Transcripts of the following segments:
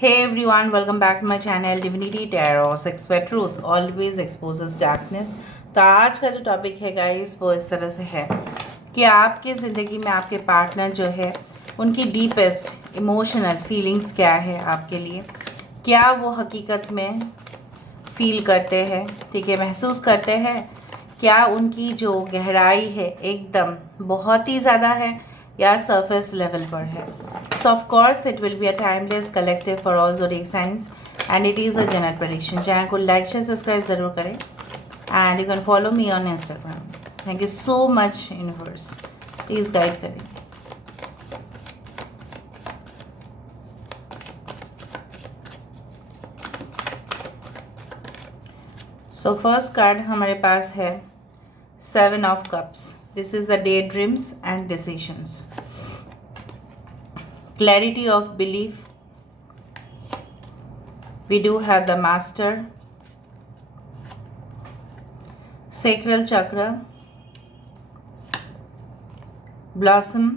Hey everyone, welcome back to my channel Divinity Tarot Sex by Truth always exposes darkness। तो आज का जो topic है guys वो इस तरह से है कि आपकी ज़िंदगी में आपके पार्टनर जो है उनकी डीपेस्ट इमोशनल फीलिंग्स क्या है आपके लिए, क्या वो हकीकत में फील करते हैं, ठीक है, महसूस करते हैं, क्या उनकी जो गहराई है एकदम बहुत ही ज़्यादा है या सरफेस लेवल पर है। So of course it will be a timeless collective for all zodiac science and it is a general prediction. Channel को लाइक शेयर सब्सक्राइब ज़रूर करें and you can follow me on Instagram. Thank you so much universe, please guide करें। So first card हमारे पास है 7 of cups. This is the day dreams and decisions, clarity of belief. We do have the master, sacral chakra, blossom.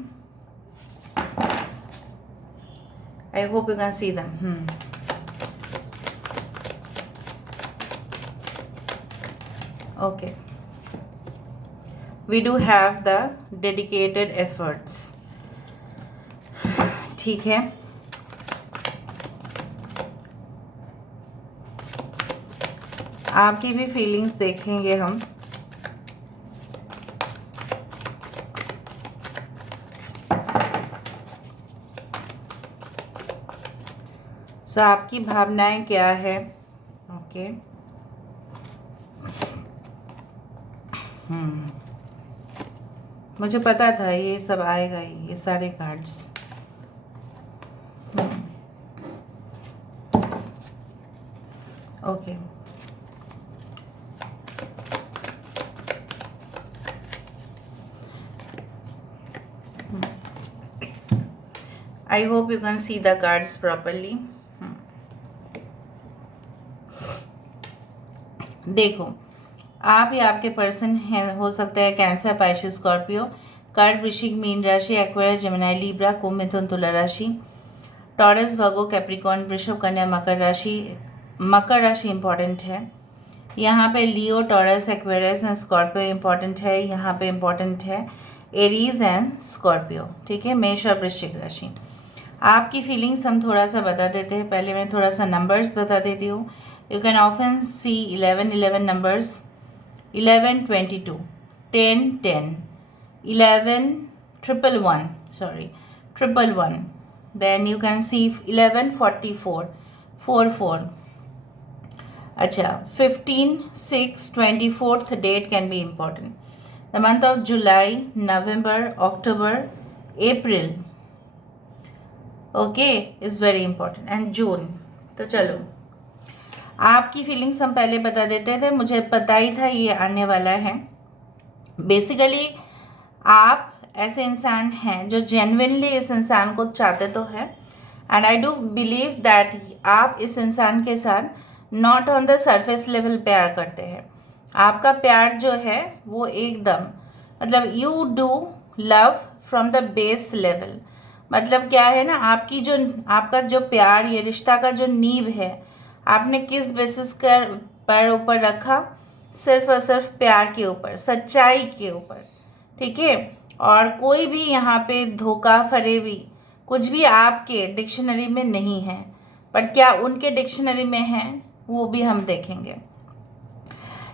I hope you can see them. Okay. We do have the dedicated efforts. ठीक है, आपकी भी feelings देखेंगे हम। सो आपकी भावनाएं क्या है। ओके, मुझे पता था ये सब आएगा ही, ये सारे cards. Okay, I hope you can see the cards properly. देखो, आप या आपके पर्सन हैं, हो सकता है कैंसर, पाइसेस, स्कॉर्पियो, कर्क, वृश्चिक, मीन राशि, एक्वेरियस, जेमिनी, लिब्रा, कुंभ, मिथुन, तुला राशि, टॉरस, वर्गो, कैप्रिकॉर्न, वृषभ, कन्या, मकर राशि। मकर राशि इंपॉर्टेंट है यहाँ पे। Leo, Taurus, Aquarius and Scorpio important है यहाँ पे। इंपॉर्टेंट है एरीज एंड स्कॉर्पियो, ठीक है। मेष और वृश्चिक राशि। आपकी फीलिंग्स हम थोड़ा सा बता देते हैं। पहले मैं थोड़ा सा नंबर्स बता देती हूँ। You can often see 11 numbers, 11 22, 10 10, 11 111, sorry 111, then you can see 11 44 44। अच्छा, 15 6 24th date can be important. The month of July, November, October, April, okay, is very important, and June। तो चलो, आपकी फीलिंग्स हम पहले बता देते थे, मुझे पता ही था ये आने वाला है। बेसिकली आप ऐसे इंसान हैं जो जेन्युइनली इस इंसान को चाहते तो है, and I do believe that आप इस इंसान के साथ not on the surface level प्यार करते हैं। आपका प्यार जो है वो एकदम, मतलब you do love from the base level. मतलब क्या है ना, आपका जो प्यार, ये रिश्ता का जो नींव है, आपने किस बेसिस पर ऊपर रखा? सिर्फ और सिर्फ प्यार के ऊपर, सच्चाई के ऊपर, ठीक है। और कोई भी यहाँ पे धोखा फरेबी कुछ भी आपके डिक्शनरी में नहीं है, पर क्या उनके डिक्शनरी में है वो भी हम देखेंगे।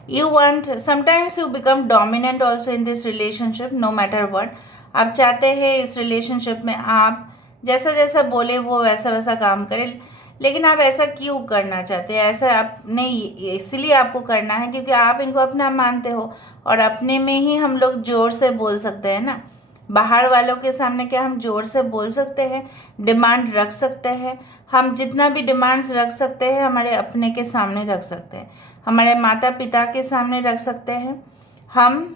You want, sometimes you become dominant also in this relationship, no matter what. आप चाहते हैं इस रिलेशनशिप में आप जैसा जैसा बोले वो वैसा वैसा काम करे, लेकिन आप ऐसा क्यों करना चाहते हैं? ऐसा आपने इसलिए आपको करना है क्योंकि आप इनको अपना मानते हो, और अपने में ही हम लोग ज़ोर से बोल सकते हैं ना। बाहर वालों के सामने क्या हम ज़ोर से बोल सकते हैं? डिमांड रख सकते हैं। हम जितना भी डिमांड्स रख सकते हैं हमारे अपने के सामने रख सकते हैं, हमारे माता पिता के सामने रख सकते हैं। हम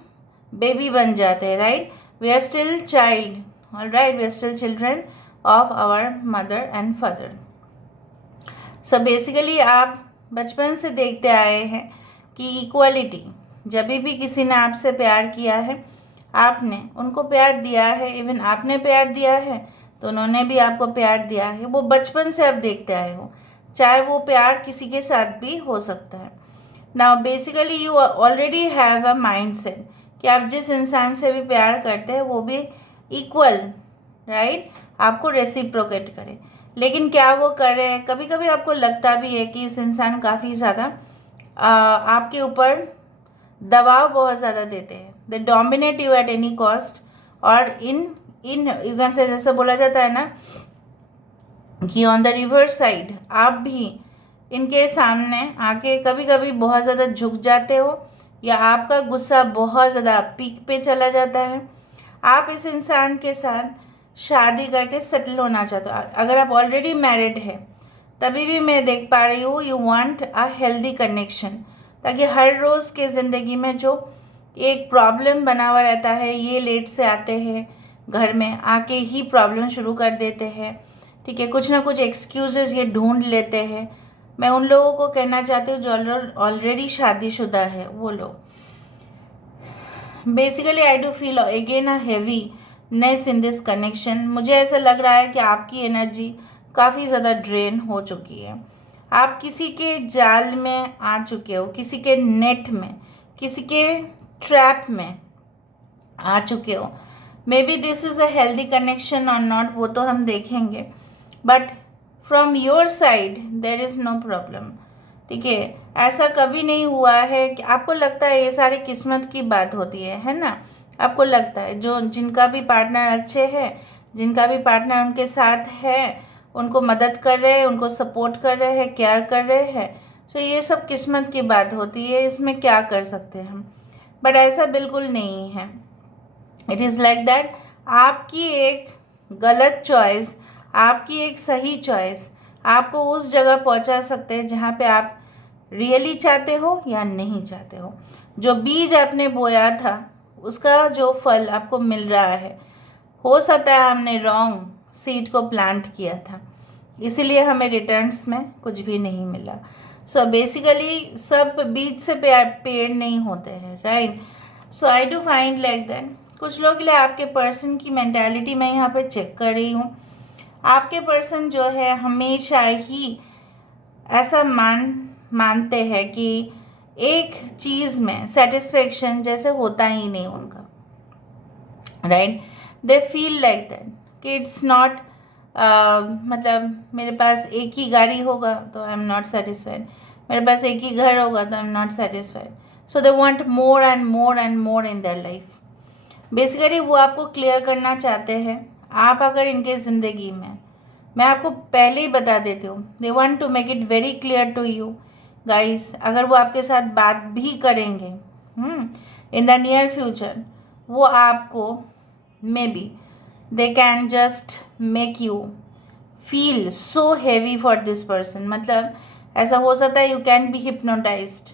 बेबी बन जाते हैं, right? We are still child, alright, we are still children of our mother and father. So basically आप बचपन से देखते आए हैं कि इक्वलिटी, जब भी किसी ने आपसे प्यार किया है, आपने उनको प्यार दिया है, इवन आपने प्यार दिया है, तो उन्होंने भी आपको प्यार दिया है, वो बचपन से आप देखते आए हो, चाहे वो प्यार किसी के साथ भी हो सकता है। Now basically you already have a mind set कि आप जिस इंसान से भी प्यार करते हैं वो भी इक्वल, राइट, आपको रेसिप्रोकेट करे। लेकिन क्या वो कर रहे हैं? कभी कभी आपको लगता भी है कि इस इंसान काफ़ी ज़्यादा आपके ऊपर दबाव बहुत ज़्यादा देते हैं, they dominate you at any cost. और इन इन यू कैन से, जैसे बोला जाता है ना कि ऑन द रिवर्स साइड आप भी इनके सामने आके कभी कभी बहुत ज़्यादा झुक जाते हो, या आपका गुस्सा बहुत ज़्यादा पीक पे चला जाता है। आप इस इंसान के साथ शादी करके सेटल होना चाहते हो। अगर आप ऑलरेडी मैरिड है तभी भी मैं देख पा रही हूँ you want a healthy connection, ताकि हर रोज़ के ज़िंदगी में जो एक प्रॉब्लम बना हुआ रहता है, ये लेट से आते हैं घर में, आके ही प्रॉब्लम शुरू कर देते हैं, ठीक है, कुछ ना कुछ एक्सक्यूजेस ये ढूंढ लेते हैं। मैं उन लोगों को कहना चाहती हूँ जो ऑलरेडी शादीशुदा है, वो लोग basically I do feel again a heaviness in this connection. मुझे ऐसा लग रहा है कि आपकी एनर्जी काफ़ी ज़्यादा ड्रेन हो चुकी है। आप किसी के जाल में आ चुके हो, किसी के नेट में, किसी के ट्रैप में आ चुके हो। Maybe this is a healthy connection और नॉट, वो तो हम देखेंगे, but from your side there is no problem, ठीक है। ऐसा कभी नहीं हुआ है कि आपको लगता है ये सारी किस्मत की बात होती है ना। आपको लगता है जो जिनका भी पार्टनर अच्छे हैं, जिनका भी पार्टनर उनके साथ है, उनको मदद कर रहे हैं, उनको सपोर्ट कर रहे हैं, केयर कर रहे हैं, तो ये सब किस्मत की बात होती है, इसमें क्या कर सकते हैं हम। बट ऐसा बिल्कुल नहीं है। इट इज़ लाइक दैट आपकी एक गलत चॉइस, आपकी एक सही चॉइस आपको उस जगह पहुंचा सकते हैं जहाँ पे आप रियली चाहते हो या नहीं चाहते हो। जो बीज आपने बोया था उसका जो फल आपको मिल रहा है, हो सकता है हमने रॉन्ग सीड को प्लांट किया था, इसीलिए हमें रिटर्न्स में कुछ भी नहीं मिला। सो बेसिकली सब बीज से पेड़ नहीं होते हैं, right. So I do find like that कुछ लोग के लिए आपके पर्सन की मेंटालिटी मैं यहाँ पे चेक कर रही हूँ। आपके पर्सन जो है हमेशा ही ऐसा मानते हैं कि एक चीज़ में सेटिस्फेक्शन जैसे होता ही नहीं उनका, right. They feel like that कि इट्स नॉट, मतलब मेरे पास एक ही गाड़ी होगा तो आई एम नॉट सेटिस्फाइड, मेरे पास एक ही घर होगा तो I am not satisfied. So they want more and more and more in their life. Basically वो आपको क्लियर करना चाहते हैं। आप अगर इनके ज़िंदगी में, मैं आपको पहले ही बता देती हूँ, they want to make it very clear to you guys, अगर वो आपके साथ बात भी करेंगे इन द नियर फ्यूचर, वो आपको may be they can just make you feel so heavy for this person. मतलब ऐसा हो सकता है you can be hypnotised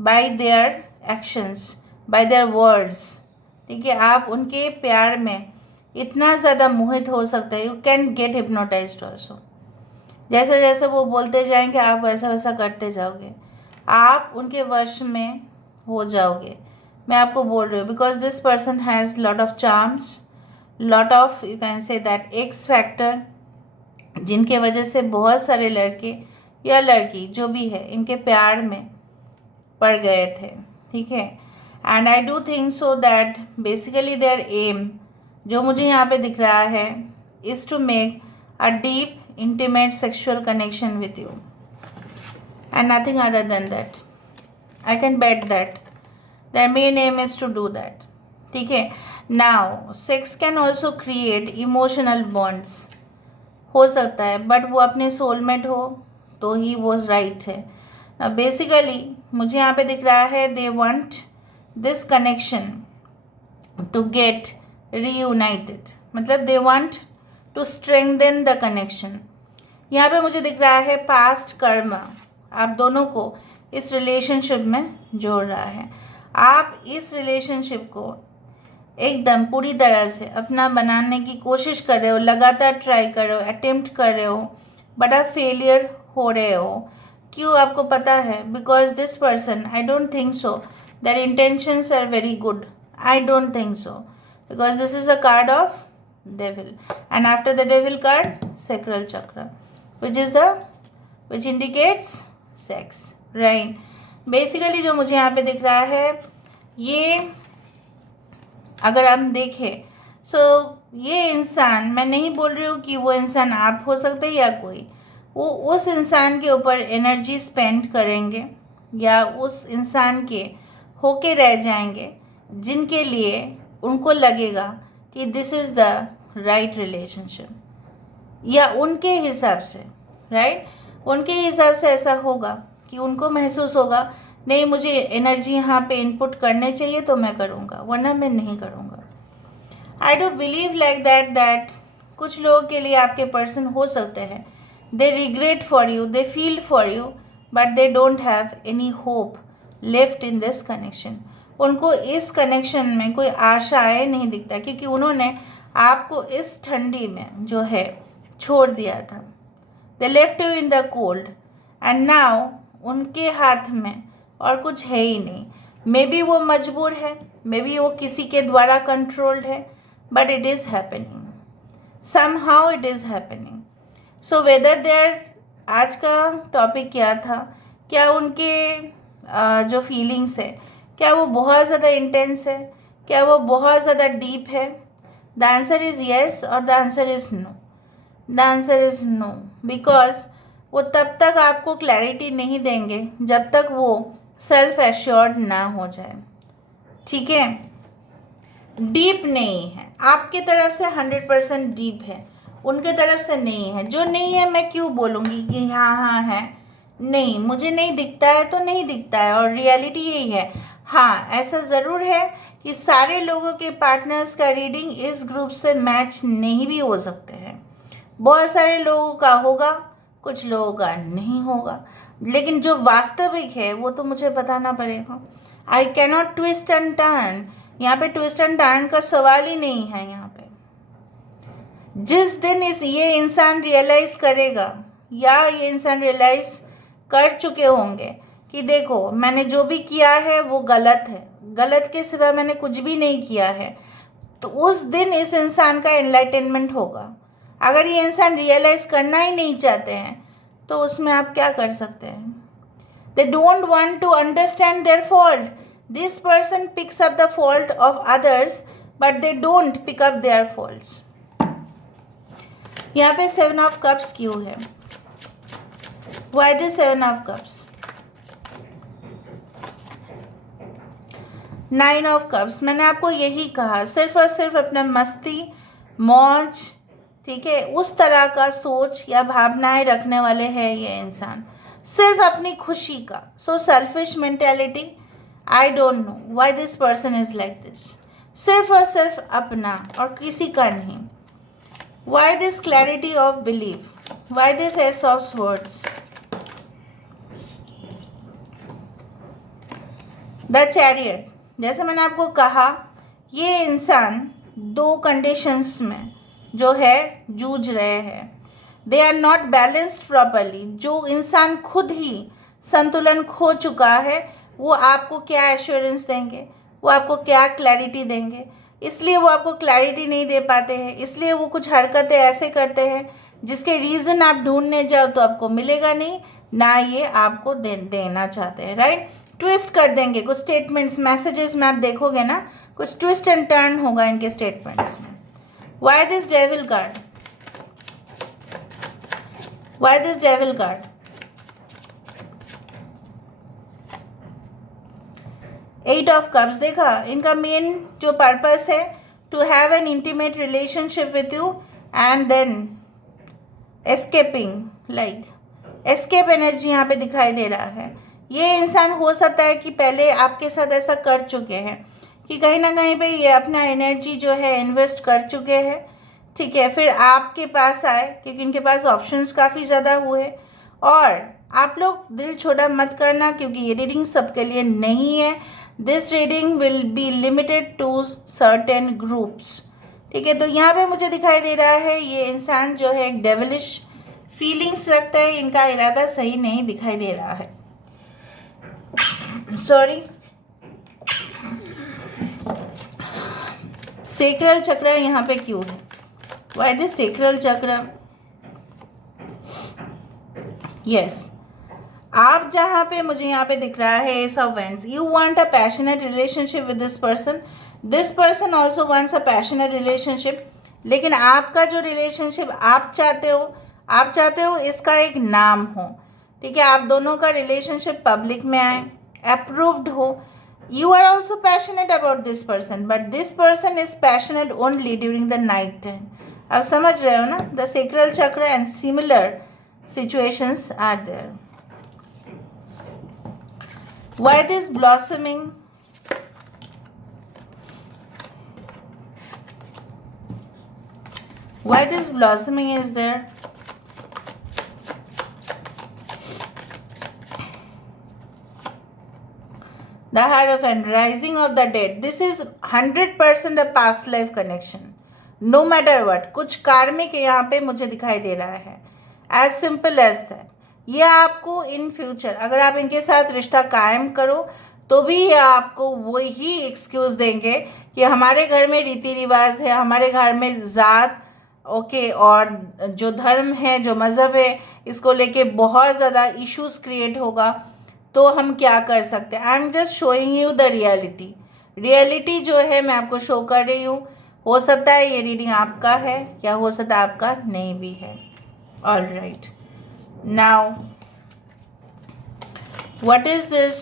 bye their actions, bye their words, ठीक है। आप उनके प्यार में इतना ज़्यादा मोहित हो सकते हैं, you can get hypnotised also. जैसे जैसे वो बोलते जाएंगे आप वैसा वैसा करते जाओगे, आप उनके वश में हो जाओगे। मैं आपको बोल रही हूँ because this person has lot of charms, lot of you can say that x factor, जिनके वजह से बहुत सारे लड़के या लड़की जो भी है इनके प्यार में पड़ गए थे, ठीक है। And I do think so that basically their aim जो मुझे यहाँ पे दिख रहा है is to make a deep intimate sexual connection with you and nothing other than that. I can bet that their main aim is to do that, ठीक है। Now sex can also create emotional bonds, हो सकता है, but वो अपने soulmate हो तो ही वो राइट है। ना बेसिकली मुझे यहाँ पे दिख रहा है they want this connection to get reunited, मतलब they want to strengthen the connection. यहाँ पे मुझे दिख रहा है पास्ट कर्म आप दोनों को इस रिलेशनशिप में जोड़ रहा है। आप इस रिलेशनशिप को एकदम पूरी तरह से अपना बनाने की कोशिश कर रहे हो, लगातार ट्राई कर रहे हो, अटेम्प्ट कर रहे हो, बट आप फेलियर हो रहे हो। क्यों आपको पता है? Because this person, I don't think so that intentions are very good, I don't think so, because this is a card of devil, and after the devil card, sacral chakra, which indicates sex, right? Basically जो मुझे यहाँ पे दिख रहा है, ये अगर हम देखें ये इंसान, मैं नहीं बोल रही हूँ कि वो इंसान आप हो सकते या कोई, वो उस इंसान के ऊपर एनर्जी स्पेंड करेंगे या उस इंसान के होके रह जाएंगे जिनके लिए उनको लगेगा कि this is the right relationship, या उनके हिसाब से, राइट, उनके हिसाब से ऐसा होगा कि उनको महसूस होगा नहीं मुझे एनर्जी यहाँ पे इनपुट करने चाहिए तो मैं करूँगा, वरना मैं नहीं करूँगा। I do believe like that कुछ लोगों के लिए आपके पर्सन हो सकते हैं, they regret for you, they feel for you, but they don't have any hope left in this connection. उनको इस कनेक्शन में कोई आशाएं नहीं दिखता, क्योंकि उन्होंने आपको इस ठंडी में जो है छोड़ दिया था। They left you in the cold and now उनके हाथ में और कुछ है ही नहीं। मे बी वो मजबूर है, मे बी वो किसी के द्वारा कंट्रोल्ड है, but it is happening, somehow it is happening. So whether there, आज का टॉपिक क्या था, क्या उनके जो फीलिंग्स है क्या वो बहुत ज़्यादा इंटेंस है, क्या वो बहुत ज़्यादा डीप है? द आंसर इज़ येस और the answer is no. The answer is no because वो तब तक आपको क्लैरिटी नहीं देंगे जब तक वो सेल्फ एश्योर्ड ना हो जाए, ठीक है? डीप नहीं है आपके तरफ से, 100% डीप है, उनके तरफ से नहीं है। जो नहीं है मैं क्यों बोलूँगी कि हाँ है, नहीं, मुझे नहीं दिखता है तो नहीं दिखता है, और रियलिटी यही है। हाँ, ऐसा ज़रूर है कि सारे लोगों के पार्टनर्स का रीडिंग इस ग्रुप से मैच नहीं भी हो सकते हैं। बहुत सारे लोगों का होगा, कुछ लोगों का नहीं होगा, लेकिन जो वास्तविक है वो तो मुझे बताना पड़ेगा। I cannot twist and turn, यहाँ पे ट्विस्ट एंड टर्न का सवाल ही नहीं है। यहाँ पे जिस दिन ये इंसान रियलाइज़ करेगा, या ये इंसान रियलाइज़ कर चुके होंगे कि देखो मैंने जो भी किया है वो गलत है, गलत के सिवा मैंने कुछ भी नहीं किया है, तो उस दिन इस इंसान का एनलाइटनमेंट होगा। अगर ये इंसान रियलाइज़ करना ही नहीं चाहते हैं तो उसमें आप क्या कर सकते हैं? They don't want to understand their fault. This person picks up the fault of others but they don't pick up their faults. यहाँ पे 7 ऑफ कप्स क्यों है? Why this 7 of cups? 9 of cups. मैंने आपको यही कहा, सिर्फ और सिर्फ अपना मस्ती मौज, ठीक है, उस तरह का सोच या भावनाएं रखने वाले हैं ये इंसान, सिर्फ अपनी खुशी का। So selfish mentality. I don't know why this person is like this. सिर्फ और सिर्फ अपना और किसी का नहीं। Why this clarity of belief? Why this S of swords? The chariot. जैसे मैंने आपको कहा, ये इंसान 2 कंडीशंस में जो है जूझ रहे हैं। They are not balanced properly. जो इंसान खुद ही संतुलन खो चुका है वो आपको क्या एश्योरेंस देंगे, वो आपको क्या क्लैरिटी देंगे? इसलिए वो आपको क्लैरिटी नहीं दे पाते हैं, इसलिए वो कुछ हरकतें ऐसे करते हैं जिसके रीज़न आप ढूंढने जाओ तो आपको मिलेगा नहीं, ना ये आपको देना चाहते हैं, राइट? ट्विस्ट कर देंगे कुछ स्टेटमेंट्स, मैसेजेस में आप देखोगे ना, कुछ ट्विस्ट एंड टर्न होगा इनके स्टेटमेंट्स में। Why this devil card? Why this devil card? 8 of cups। देखा, इनका मेन जो पर्पस है to have an intimate relationship with you and then escaping, like escape energy यहाँ पे दिखाई दे रहा है। ये इंसान हो सकता है कि पहले आपके साथ ऐसा कर चुके हैं कि कहीं ना कहीं पे ये अपना एनर्जी जो है इन्वेस्ट कर चुके हैं, ठीक है, फिर आपके पास आए क्योंकि इनके पास ऑप्शंस काफ़ी ज़्यादा हुए। और आप लोग दिल छोटा मत करना क्योंकि ये रीडिंग सबके लिए नहीं है। This reading will be limited to certain groups, ठीक है। तो यहाँ पे मुझे दिखाई दे रहा है ये इंसान जो है एक डेविलिश फीलिंग्स रखता है, इनका इरादा सही नहीं दिखाई दे रहा है, सॉरी। सेक्रल चक्र यहाँ पे क्यों है? Why the sacral chakra? Yes. आप जहाँ पे मुझे यहाँ पे दिख रहा है Ace of Wands, you want a passionate relationship with this person. This person also wants a passionate relationship. लेकिन आपका जो रिलेशनशिप आप चाहते हो इसका एक नाम हो, ठीक है, आप दोनों का रिलेशनशिप पब्लिक में आए, अप्रूव्ड हो. You are also passionate about this person, but this person is passionate only during the night time. आप समझ रहे हो ना? The sacral chakra and similar situations are there. Why this blossoming? Why this blossoming is there? The Hierophant, rising of the dead. This is 100% a past life connection. No matter what. कुछ कार्मिक यहाँ पे मुझे दिखाई दे रहा है. As simple as that. ये आपको इन फ्यूचर अगर आप इनके साथ रिश्ता कायम करो तो भी ये आपको वही एक्सक्यूज़ देंगे कि हमारे घर में रीति रिवाज है, हमारे घर में ज़ात ओके और जो धर्म है, जो मज़हब है, इसको लेके बहुत ज़्यादा इश्यूज़ क्रिएट होगा. तो हम क्या कर सकते हैं? I am just showing you the reality जो है मैं आपको शो कर रही हूँ. हो सकता है ये रीडिंग आपका है या हो सकता है आपका नहीं भी है. All right, now what is this?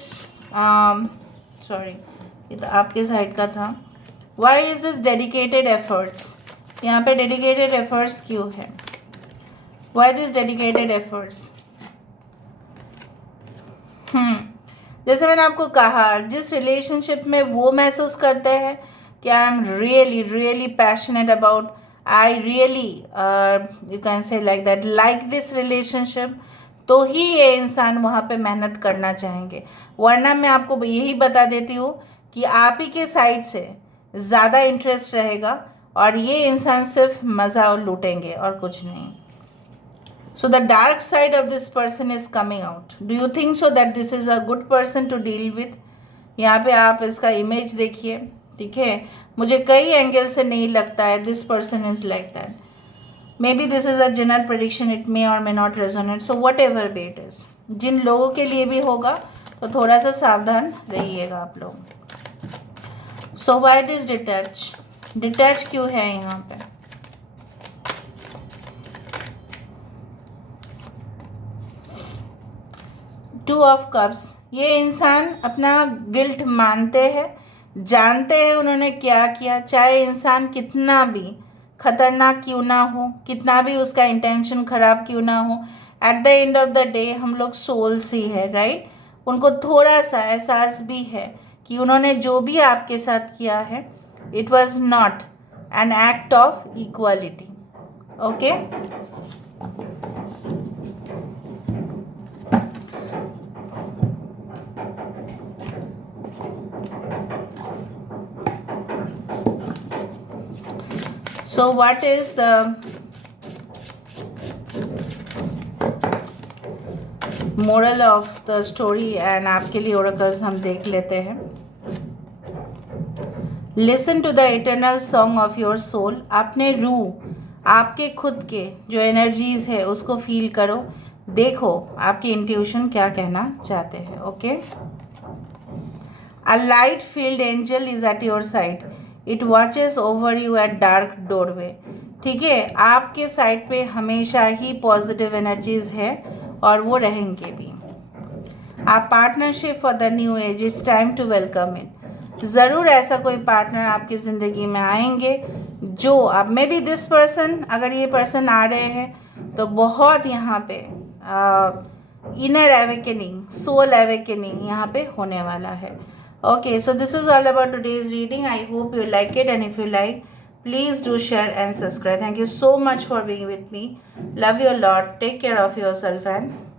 Sorry, ये तो आपके साइड का था. Why is this dedicated efforts? यहाँ पे डेडिकेटेड एफर्ट्स क्यों है? Why this dedicated efforts? जैसे मैंने आपको कहा, जिस रिलेशनशिप में वो महसूस करते हैं कि I am really passionate about, I really you can say like that, like this relationship, तो ही ये इंसान वहाँ पे मेहनत करना चाहेंगे. वरना मैं आपको यही बता देती हूँ कि आप ही के साइड से ज़्यादा इंटरेस्ट रहेगा और ये इंसान सिर्फ मज़ा लूटेंगे और कुछ नहीं. So the dark side of this person is coming out. Do you think so that this is a good person to deal with? यहाँ पे आप इसका इमेज देखिए, ठीक है. मुझे कई एंगल से नहीं लगता है this person is like that. Maybe this is a general prediction, it may or may not resonate. So whatever be it is, जिन लोगों के लिए भी होगा तो थोड़ा सा सावधान रहिएगा आप लोग. सो वाई दिस डिटैच क्यों है यहाँ पे? Two of cups. ये इंसान अपना गिल्ट मानते हैं, जानते हैं उन्होंने क्या किया, चाहे इंसान कितना भी खतरनाक क्यों ना हो, कितना भी उसका इंटेंशन ख़राब क्यों ना हो. At the end of the day हम लोग सोल्स ही है, राइट. उनको थोड़ा सा एहसास भी है कि उन्होंने जो भी आपके साथ किया है it was not an act of equality. Okay, so what is the moral of the story? and आपके लिए oracles हम देख लेते हैं. listen to the eternal song of your soul. अपने रूह, आपके खुद के जो एनर्जीज है उसको फील करो, देखो आपकी इंट्यूशन क्या कहना चाहते हैं. Okay, a light filled angel is at your side. It watches over you at dark doorway. ठीक है, आपके साइड पे हमेशा ही पॉजिटिव एनर्जीज है और वो रहेंगे भी. आप partnership for the new age, it's time to welcome it. ज़रूर ऐसा कोई पार्टनर आपकी ज़िंदगी में आएंगे जो अब मे बी दिस पर्सन, अगर ये पर्सन आ रहे हैं तो बहुत यहाँ पे इनर एवेकनिंग, सोल एवेकनिंग यहाँ पे होने वाला है. Okay, so this is all about today's reading. I hope you like it, and if you like, please do share and subscribe. Thank you so much for being with me. Love you a lot. Take care of yourself and